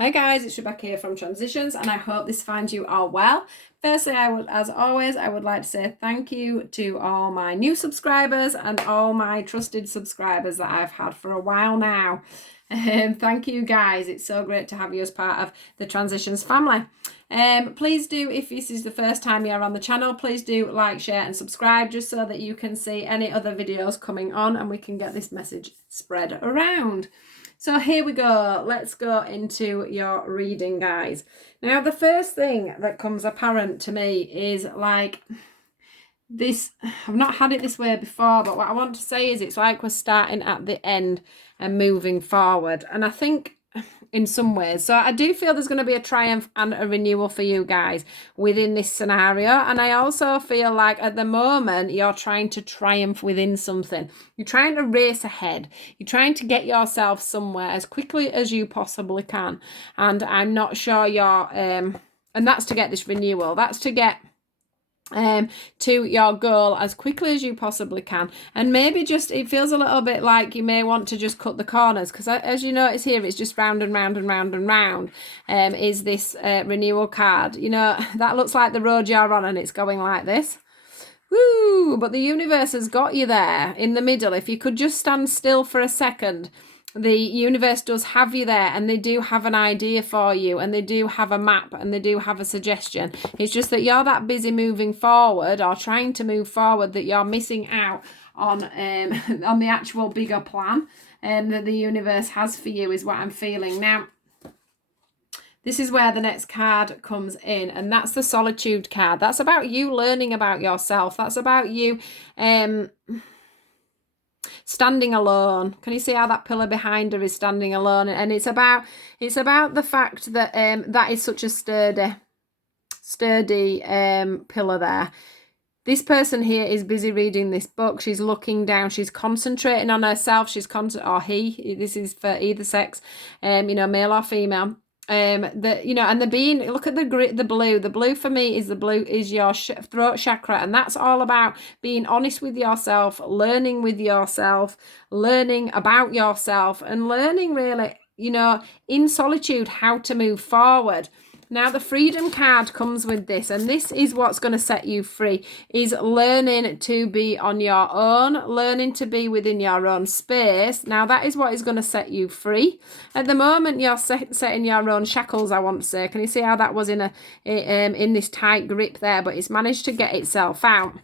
Hi guys, it's Rebecca here from Transitions, and I hope this finds you all well. Firstly, as always, I would like to say thank you to all my new subscribers and all my trusted subscribers that I've had for a while now. Thank you guys, it's so great to have you as part of the Transitions family. Please do, if this is the first time you're on the channel, please do like, share and subscribe just so that you can see any other videos coming on and we can get this message spread around. So here we go. Let's go into your reading, guys. Now, the first thing that comes apparent to me is like this. I've not had it this way before, but what I want to say is it's like we're starting at the end and moving forward. And I think in some ways, so I do feel there's going to be a triumph and a renewal for you guys within this scenario. And I also feel like at the moment you're trying to triumph within something. You're trying to race ahead. You're trying to get yourself somewhere as quickly as you possibly can. And I'm not sure you're and that's to get this renewal. That's to get to your goal as quickly as you possibly can. And maybe just, it feels a little bit like you may want to just cut the corners, because as you notice here, it's just round and round and round and round is this renewal card. You know, that looks like the road you're on and it's going like this. Woo! But the universe has got you there in the middle. If you could just stand still for a second, the universe does have you there, and they do have an idea for you, and they do have a map, and they do have a suggestion. It's just that you're that busy moving forward or trying to move forward that you're missing out on the actual bigger plan that the universe has for you, is what I'm feeling. Now, this is where the next card comes in, and that's the Solitude card. That's about you learning about yourself. That's about you standing alone. Can you see how that pillar behind her is standing alone? And it's about the fact that that is such a sturdy pillar there. This person here is busy reading this book. She's looking down. She's concentrating on herself. Or he. This is for either sex, male or female. And the being, look at the blue for me is your throat chakra, and that's all about being honest with yourself, learning with yourself, learning about yourself, and learning really, in solitude, how to move forward. Now, the freedom card comes with this, and this is what's going to set you free, is learning to be on your own, learning to be within your own space. Now, that is what is going to set you free. At the moment, you're setting your own shackles, I want to say. Can you see how that was in this tight grip there, but it's managed to get itself out.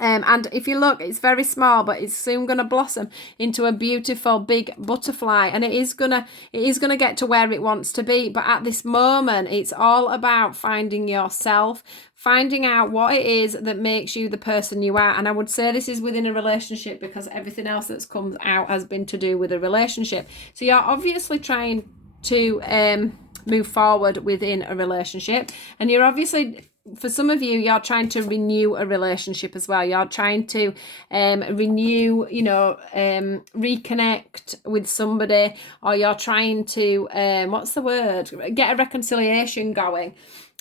And if you look, it's very small, but it's soon going to blossom into a beautiful big butterfly, and it is gonna get to where it wants to be. But at this moment, it's all about finding yourself, finding out what it is that makes you the person you are. And I would say this is within a relationship, because everything else that's come out has been to do with a relationship. So you're obviously trying to move forward within a relationship, and you're obviously, for some of you, you're trying to renew a relationship as well. You're trying to renew, reconnect with somebody, or you're trying to, get a reconciliation going.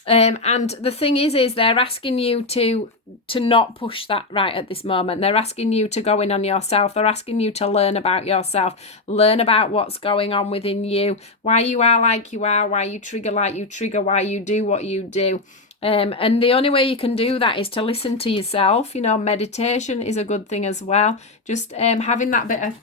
And the thing is they're asking you to not push that right at this moment. They're asking you to go in on yourself. They're asking you to learn about yourself, learn about what's going on within you, why you are like you are, why you trigger like you trigger, why you do what you do. And the only way you can do that is to listen to yourself. Meditation is a good thing as well. Just having that bit of,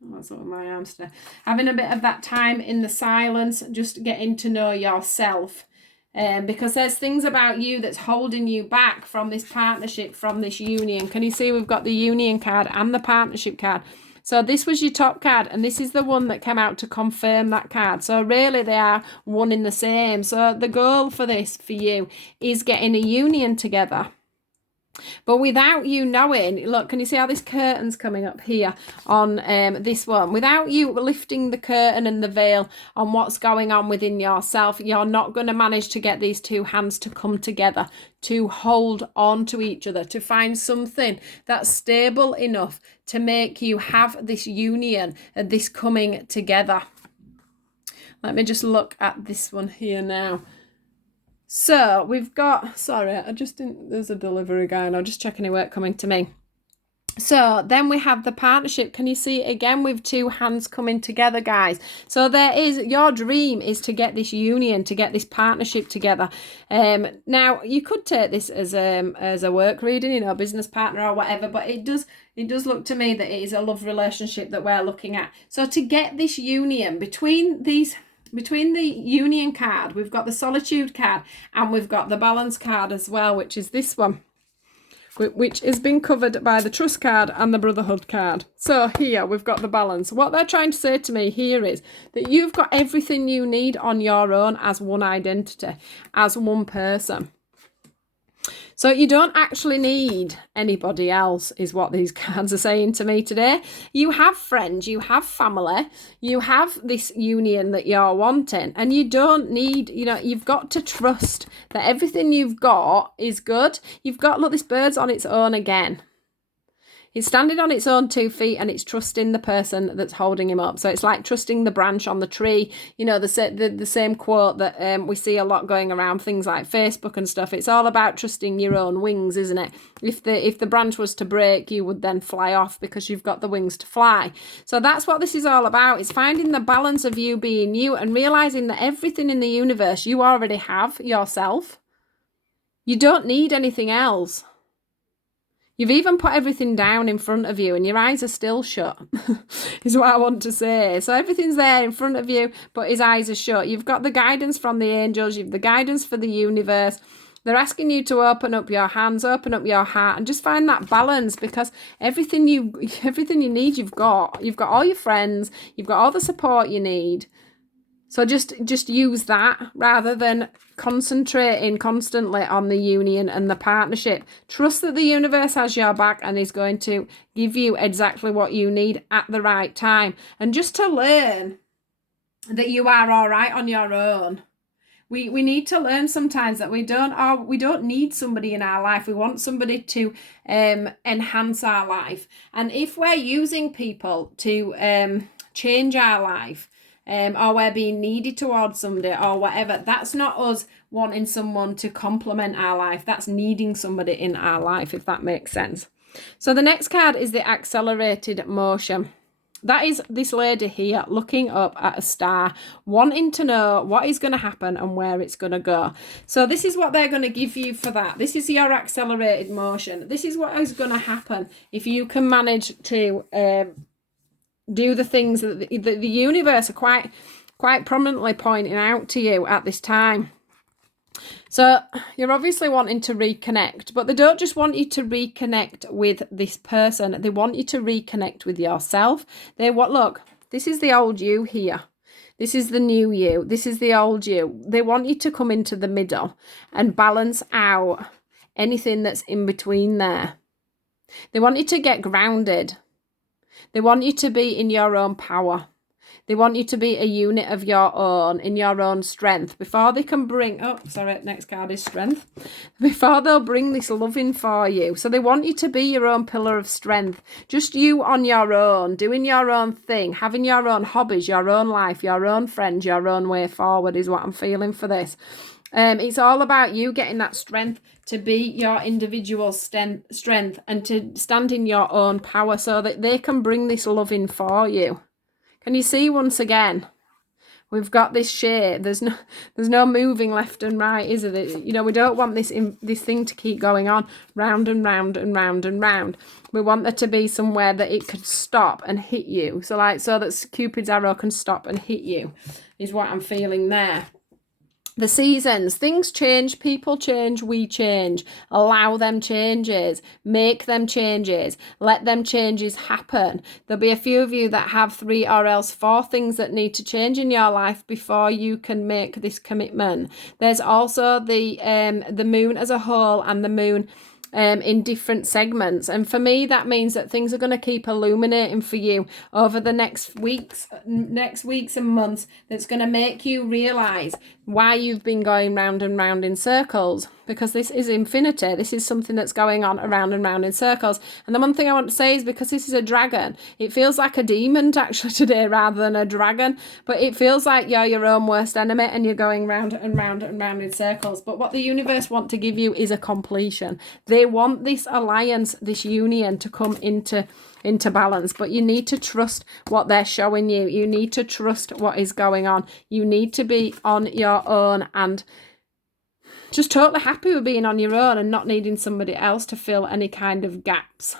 what's up with my arms today? Having a bit of that time in the silence, just getting to know yourself. Because there's things about you that's holding you back from this partnership, from this union. Can you see we've got the union card and the partnership card? So this was your top card, and this is the one that came out to confirm that card. So really they are one in the same. So the goal for this, for you, is getting a union together. But without you knowing, look, can you see how this curtain's coming up here on this one? Without you lifting the curtain and the veil on what's going on within yourself, you're not going to manage to get these two hands to come together, to hold on to each other, to find something that's stable enough to make you have this union and this coming together. Let me just look at this one here now. So we've got, sorry, I just didn't, there's a delivery guy and I'm just checking any work coming to me. So then we have the partnership. Can you see it again with two hands coming together, guys? So there is, your dream is to get this union, to get this partnership together. Now you could take this as a work reading, you know, business partner or whatever, but it does look to me that it is a love relationship that we're looking at. So to get this union between the union card, we've got the solitude card and we've got the balance card as well, which is this one, which is being covered by the trust card and the brotherhood card. So here we've got the balance. What they're trying to say to me here is that you've got everything you need on your own as one identity, as one person. So you don't actually need anybody else, is what these cards are saying to me today. You have friends, you have family, you have this union that you're wanting, and you don't need, you know, you've got to trust that everything you've got is good. You've got, look, this bird's on its own again. It's standing on its own 2 feet and it's trusting the person that's holding him up. So it's like trusting the branch on the tree. You know, the same quote that we see a lot going around things like Facebook and stuff. It's all about trusting your own wings, isn't it? If the branch was to break, you would then fly off because you've got the wings to fly. So that's what this is all about. It's finding the balance of you being you and realizing that everything in the universe you already have yourself. You don't need anything else. You've even put everything down in front of you and your eyes are still shut, is what I want to say. So everything's there in front of you, but his eyes are shut. You've got the guidance from the angels. You've the guidance for the universe. They're asking you to open up your hands, open up your heart, and just find that balance, because everything you need, you've got. You've got all your friends. You've got all the support you need. So just use that rather than concentrating constantly on the union and the partnership. Trust that the universe has your back and is going to give you exactly what you need at the right time. And just to learn that you are all right on your own. We need to learn sometimes that we don't need somebody in our life. We want somebody to enhance our life. And if we're using people to change our life, or we're being needed towards somebody or whatever, that's not us wanting someone to complement our life. That's needing somebody in our life, if that makes sense. So the next card is the accelerated motion. That is this lady here looking up at a star, wanting to know what is going to happen and where it's going to go. So this is what they're going to give you for that. This is your accelerated motion. This is what is going to happen if you can manage to do the things that the universe are quite prominently pointing out to you at this time. So you're obviously wanting to reconnect, but they don't just want you to reconnect with this person. They want you to reconnect with yourself. Look, this is the old you here. This is the new you. This is the old you. They want you to come into the middle and balance out anything that's in between there. They want you to get grounded. They want you to be in your own power. They want you to be a unit of your own, in your own strength, before they can bring, next card is strength, before they'll bring this loving for you. So they want you to be your own pillar of strength, just you on your own, doing your own thing, having your own hobbies, your own life, your own friends, your own way forward is what I'm feeling for this. It's all about you getting that strength to be your individual strength and to stand in your own power so that they can bring this love in for you. Can you see once again? We've got this shape. There's no moving left and right, is it? You know, we don't want this thing to keep going on round and round and round and round. We want there to be somewhere that it could stop and hit you. So that Cupid's arrow can stop and hit you is what I'm feeling there. The seasons, things change, people change, we change. Allow them changes, make them changes, let them changes happen. There'll be a few of you that have 3 or else 4 things that need to change in your life before you can make this commitment. There's also the moon as a whole and the moon in different segments, and for me that means that things are going to keep illuminating for you over the next weeks and months. That's going to make you realize why you've been going round and round in circles. because this is infinity. This is something that's going on around and round in circles. And the one thing I want to say is, because this is a dragon, it feels like a demon actually today rather than a dragon. But it feels like you're your own worst enemy and you're going round and round and round in circles. But what the universe want to give you is a completion. They want this alliance, this union to come into balance, but you need to trust what they're showing you. You need to trust what is going on. You need to be on your own and just totally happy with being on your own and not needing somebody else to fill any kind of gaps.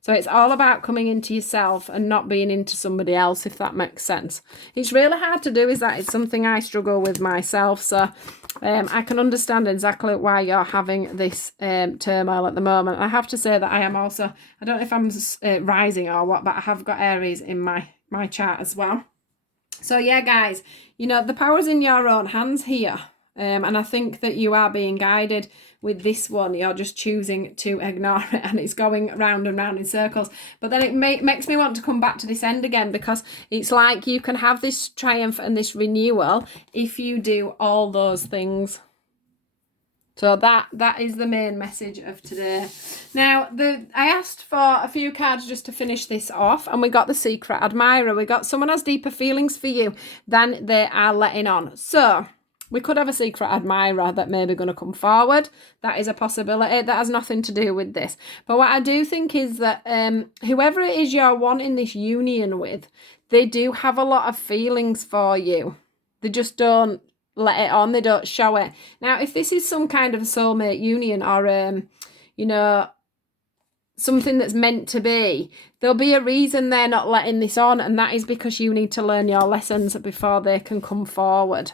So it's all about coming into yourself and not being into somebody else, if that makes sense. It's really hard to do, is that it's something I struggle with myself. So I can understand exactly why you're having this turmoil at the moment. I have to say that I am also, I don't know if I'm rising or what, but I have got Aries in my chart as well. So yeah, guys, you know, the power's in your own hands here. And I think that you are being guided with this one. You're just choosing to ignore it, and it's going round and round in circles. But then it makes me want to come back to this end again, because it's like you can have this triumph and this renewal if you do all those things. So that is the main message of today. Now, I asked for a few cards just to finish this off, and we got the Secret Admirer. We got someone has deeper feelings for you than they are letting on. So we could have a secret admirer that may be going to come forward. That is a possibility. That has nothing to do with this. But what I do think is that whoever it is you're wanting this union with, they do have a lot of feelings for you. They just don't let it on. They don't show it. Now, if this is some kind of a soulmate union or, you know, something that's meant to be, there'll be a reason they're not letting this on. And that is because you need to learn your lessons before they can come forward,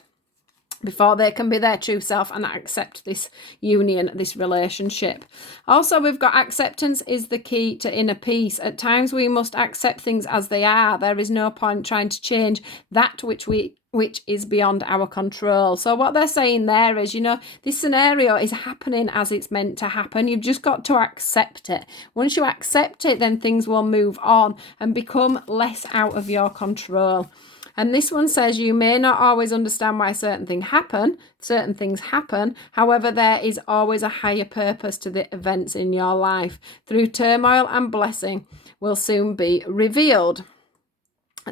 before they can be their true self and accept this union, this relationship. Also, we've got acceptance is the key to inner peace. At times we must accept things as they are. There is no point trying to change that which is beyond our control. So what they're saying there is, you know, this scenario is happening as it's meant to happen. You've just got to accept it. Once you accept it, then things will move on and become less out of your control. And this one says you may not always understand why certain things happen. However, there is always a higher purpose to the events in your life. Through turmoil and blessing will soon be revealed.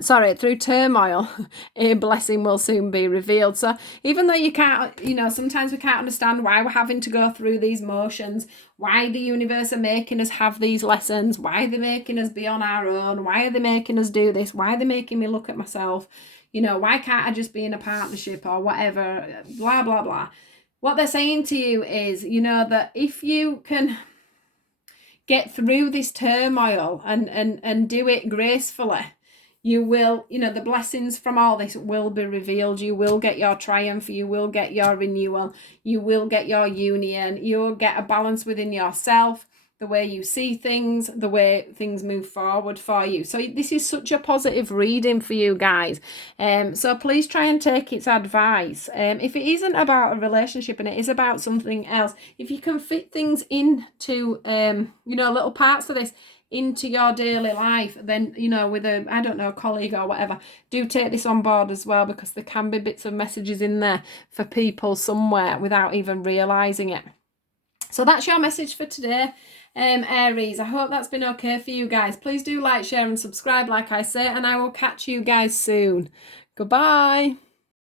Through turmoil, a blessing will soon be revealed. So even though you can't, you know, sometimes we can't understand why we're having to go through these motions, why the universe are making us have these lessons, why they're making us be on our own, why are they making us do this, why are they making me look at myself, you know, why can't I just be in a partnership or whatever, blah, blah, blah. What they're saying to you is, you know, that if you can get through this turmoil and do it gracefully, you will, you know, the blessings from all this will be revealed. You will get your triumph. You will get your renewal. You will get your union. You will get a balance within yourself, the way you see things, the way things move forward for you. So this is such a positive reading for you guys. So please try and take its advice. If it isn't about a relationship and it is about something else, if you can fit things into, you know, little parts of this into your daily life, then, you know, with a, I don't know, colleague or whatever, do take this on board as well, because there can be bits of messages in there for people somewhere without even realizing it. So that's your message for today, Aries. I hope that's been okay for you guys. Please do like, share and subscribe, like I say, and I will catch you guys soon. Goodbye.